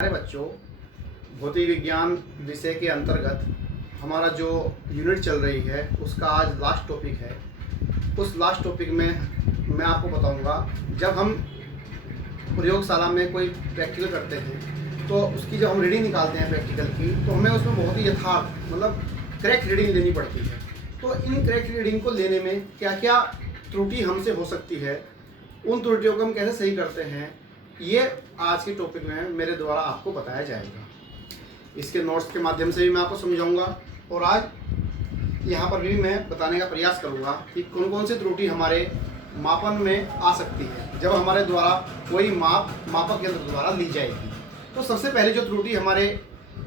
हमारे बच्चों, भौतिक विज्ञान विषय के अंतर्गत हमारा जो यूनिट चल रही है उसका आज लास्ट टॉपिक है। उस लास्ट टॉपिक में मैं आपको बताऊंगा, जब हम प्रयोगशाला में कोई प्रैक्टिकल करते हैं तो उसकी जब हम रीडिंग निकालते हैं प्रैक्टिकल की, तो हमें उसमें बहुत ही यथार्थ मतलब करेक्ट रीडिंग लेनी पड़ती है। तो इन करेक्ट रीडिंग को लेने में क्या क्या त्रुटि हमसे हो सकती है, उन त्रुटियों को हम कैसे सही करते हैं, ये आज के टॉपिक में मेरे द्वारा आपको बताया जाएगा। इसके नोट्स के माध्यम से भी मैं आपको समझाऊंगा और आज यहाँ पर भी मैं बताने का प्रयास करूँगा कि कौन कौन सी त्रुटि हमारे मापन में आ सकती है जब हमारे द्वारा कोई मापक यंत्र द्वारा ली जाएगी। तो सबसे पहले जो त्रुटि हमारे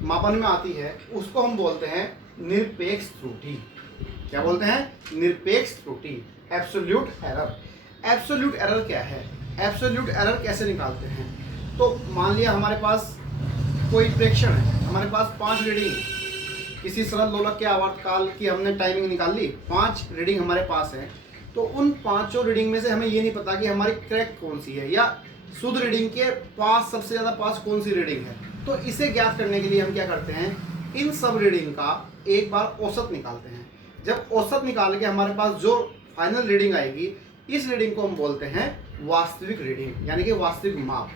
मापन में आती है उसको हम बोलते हैं निरपेक्ष त्रुटि। क्या बोलते हैं? निरपेक्ष त्रुटि, एब्सोल्यूट एरर। एब्सोल्यूट एरर क्या है? एब्सोल्यूट एरर कैसे निकालते हैं? तो मान लिया हमारे पास कोई प्रेक्षण है, हमारे पास 5 रीडिंग किसी सरल लोलक के आवर्तकाल की हमने टाइमिंग निकाल ली, 5 रीडिंग हमारे पास है। तो उन 5 रीडिंग में से हमें ये नहीं पता कि हमारी करेक्ट कौन सी है या शुद्ध रीडिंग के पास सबसे ज़्यादा पास कौन सी रीडिंग है। तो इसे ज्ञात करने के लिए हम क्या करते हैं, इन सब रीडिंग का एक बार औसत निकालते हैं। जब औसत निकाल के हमारे पास जो फाइनल रीडिंग आएगी, इस रीडिंग को हम बोलते हैं वास्तविक रीडिंग, यानी कि वास्तविक माप।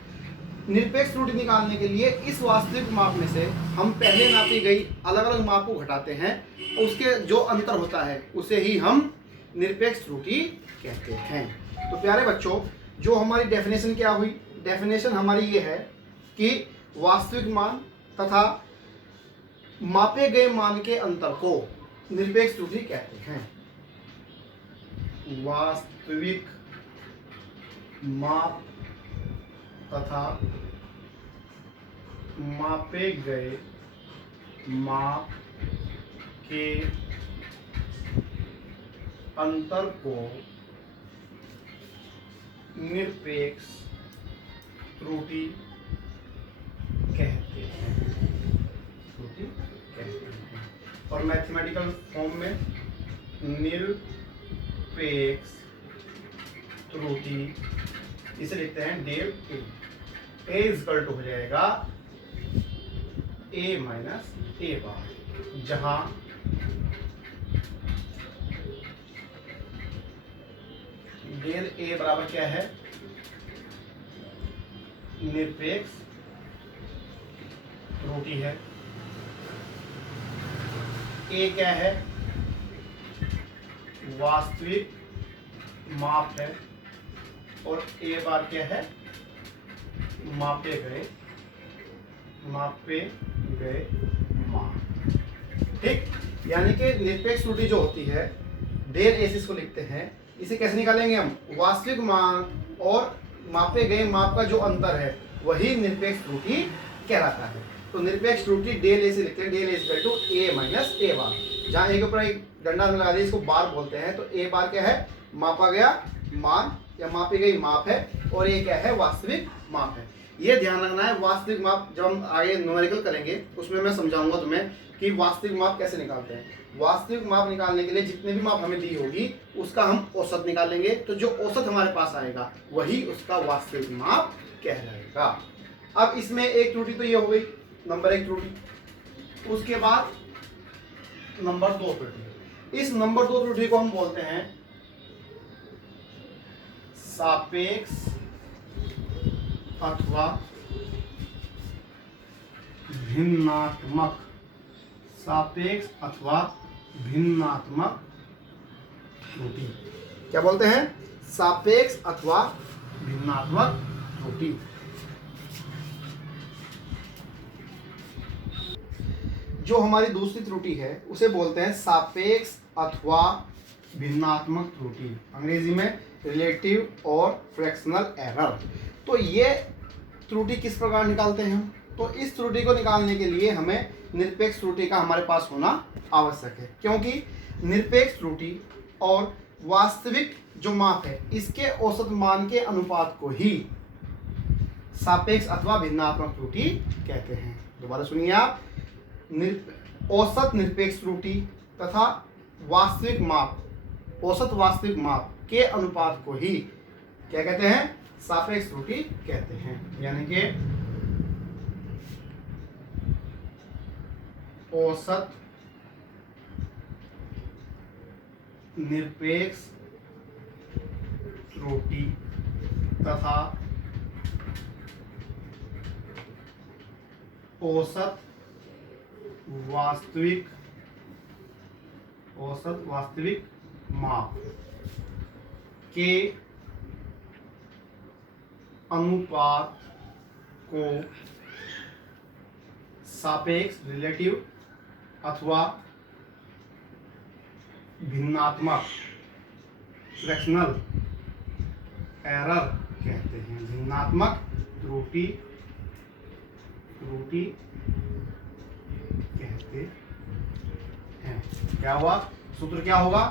निरपेक्ष त्रुटि निकालने के लिए इस वास्तविक माप में से हम पहले नापी गई अलग अलग माप को घटाते हैं, उसके जो अंतर होता है उसे ही हम निरपेक्ष त्रुटि कहते हैं। तो प्यारे बच्चों, जो हमारी डेफिनेशन क्या हुई? डेफिनेशन हमारी ये है कि वास्तविक मान तथा मापे गए मान के अंतर को निरपेक्ष त्रुटि कहते हैं। वास्तविक माप तथा मापे गए माप के अंतर को निरपेक्ष त्रुटि कहते हैं। त्रुटि कहते हैं और मैथमेटिकल फॉर्म में निरपेक्ष त्रुटि इसे लिखते हैं डेल ए इक्वल टू हो जाएगा ए माइनस ए बार, जहां डेल ए बराबर क्या है? निरपेक्ष त्रुटि है। ए क्या है? वास्तविक माप है और ए बार क्या है? मापे गए माप। ठीक, यानी कि निरपेक्ष त्रुटि जो होती है डेल एस इसको लिखते हैं। इसे कैसे निकालेंगे हम? वास्तविक मान और मापे गए माप का जो अंतर है वही निरपेक्ष त्रुटि कहलाता है। तो निरपेक्ष त्रुटि डेल ए से लिखते हैं, del A equal to A minus A bar, जहाँ ए के ऊपर एक डंडा लगा दिया, इसको बार बोलते हैं। तो ए बार क्या है? मापा गया मान या मापी गई माप है, और ये क्या है? वास्तविक माप है। ये ध्यान रखना है। वास्तविक माप जब हम आगे न्यूमेरिकल करेंगे उसमें मैं समझाऊंगा तुम्हें कि वास्तविक माप कैसे निकालते हैं। वास्तविक माप निकालने के लिए जितने भी माप हमें दी होगी उसका हम औसत निकालेंगे। तो जो औसत हमारे पास आएगा वही उसका वास्तविक माप कहलाएगा। अब इसमें एक त्रुटि तो ये हो गई, नंबर 1 त्रुटि। उसके बाद नंबर 2 त्रुटि। इस नंबर 2 त्रुटि को हम बोलते हैं सापेक्ष अथवा भिन्नात्मक। सापेक्ष अथवा भिन्नात्मक त्रुटि। क्या बोलते हैं? सापेक्ष अथवा भिन्नात्मक त्रुटि। जो हमारी दूसरी त्रुटि है उसे बोलते हैं सापेक्ष अथवा भिन्नात्मक त्रुटि, अंग्रेजी में रिलेटिव और फ्रैक्शनल एरर। तो ये त्रुटि किस प्रकार निकालते हैं हम? तो इस त्रुटि को निकालने के लिए हमें निरपेक्ष त्रुटि का हमारे पास होना आवश्यक है, क्योंकि निरपेक्ष त्रुटि और वास्तविक जो माप है इसके औसत मान के अनुपात को ही सापेक्ष अथवा भिन्नात्मक त्रुटि कहते हैं। दोबारा सुनिए आप, औसत निरपेक्ष त्रुटि तथा वास्तविक माप, औसत वास्तविक माप के अनुपात को ही क्या कहते हैं? सापेक्ष त्रुटि कहते हैं। यानी कि औसत निरपेक्ष त्रुटि तथा औसत वास्तविक माप के अनुपात को सापेक्ष रिलेटिव अथवा भिन्नात्मक फ्रैक्शनल एरर कहते हैं। भिन्नात्मक त्रुटि कहते हैं। क्या हुआ, सूत्र क्या होगा,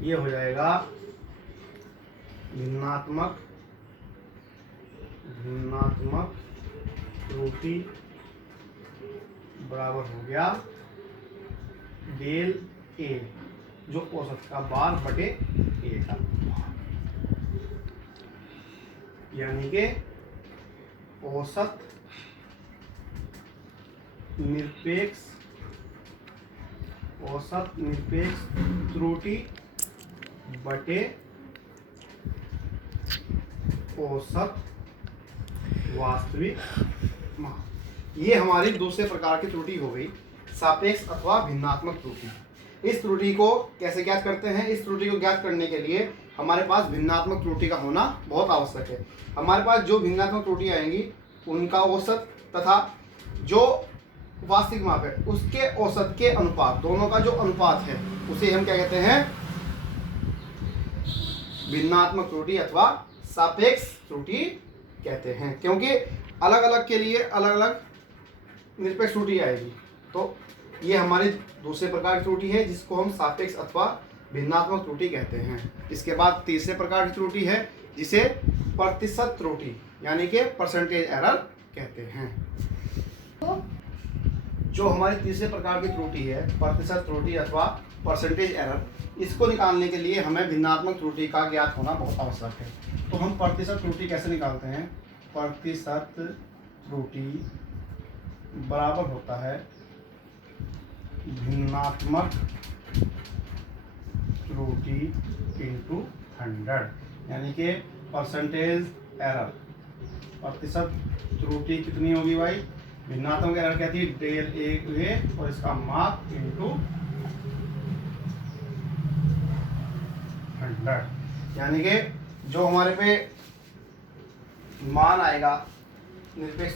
ये हो जाएगा भिन्नात्मक त्रुटि बराबर हो गया डेल ए, जो औसत का बार बटे ए का, यानी कि औसत निरपेक्ष त्रुटि बटे औसत वास्तविक माप। ये हमारी दूसरे प्रकार की त्रुटि हो गई, सापेक्ष अथवा भिन्नात्मक त्रुटि। इस त्रुटि को कैसे ज्ञात करते हैं? इस त्रुटि को ज्ञात करने के लिए हमारे पास भिन्नात्मक त्रुटि का होना बहुत आवश्यक है। हमारे पास जो भिन्नात्मक त्रुटि आएंगी उनका औसत तथा जो वास्तविक माप है उसके औसत के अनुपात, दोनों का जो अनुपात है उसे हम क्या कहते हैं? भिन्नात्मक त्रुटि अथवा सापेक्ष त्रुटि कहते हैं। क्योंकि अलग अलग के लिए अलग अलग निरपेक्ष त्रुटि आएगी। तो ये हमारी दूसरे प्रकार की त्रुटि है जिसको हम सापेक्ष अथवा भिन्नात्मक त्रुटि कहते हैं। इसके बाद तीसरे प्रकार की त्रुटि है जिसे प्रतिशत त्रुटि यानी कि परसेंटेज एरर कहते हैं। तो जो हमारी तीसरे प्रकार की त्रुटि है प्रतिशत त्रुटि अथवा परसेंटेज एरर, इसको निकालने के लिए हमें भिन्नात्मक त्रुटि का ज्ञात होना बहुत आवश्यक है। तो हम प्रतिशत त्रुटि कैसे निकालते हैं? प्रतिशत त्रुटि बराबर होता है भिन्नात्मक त्रुटि इंटू 100, यानी कि परसेंटेज एरर। प्रतिशत त्रुटि कितनी होगी भाई? भिन्नात्मक एरर कहती है डेल ए और इसका माप इंटू 100, यानी कि जो हमारे पे मान आएगा निरपेक्ष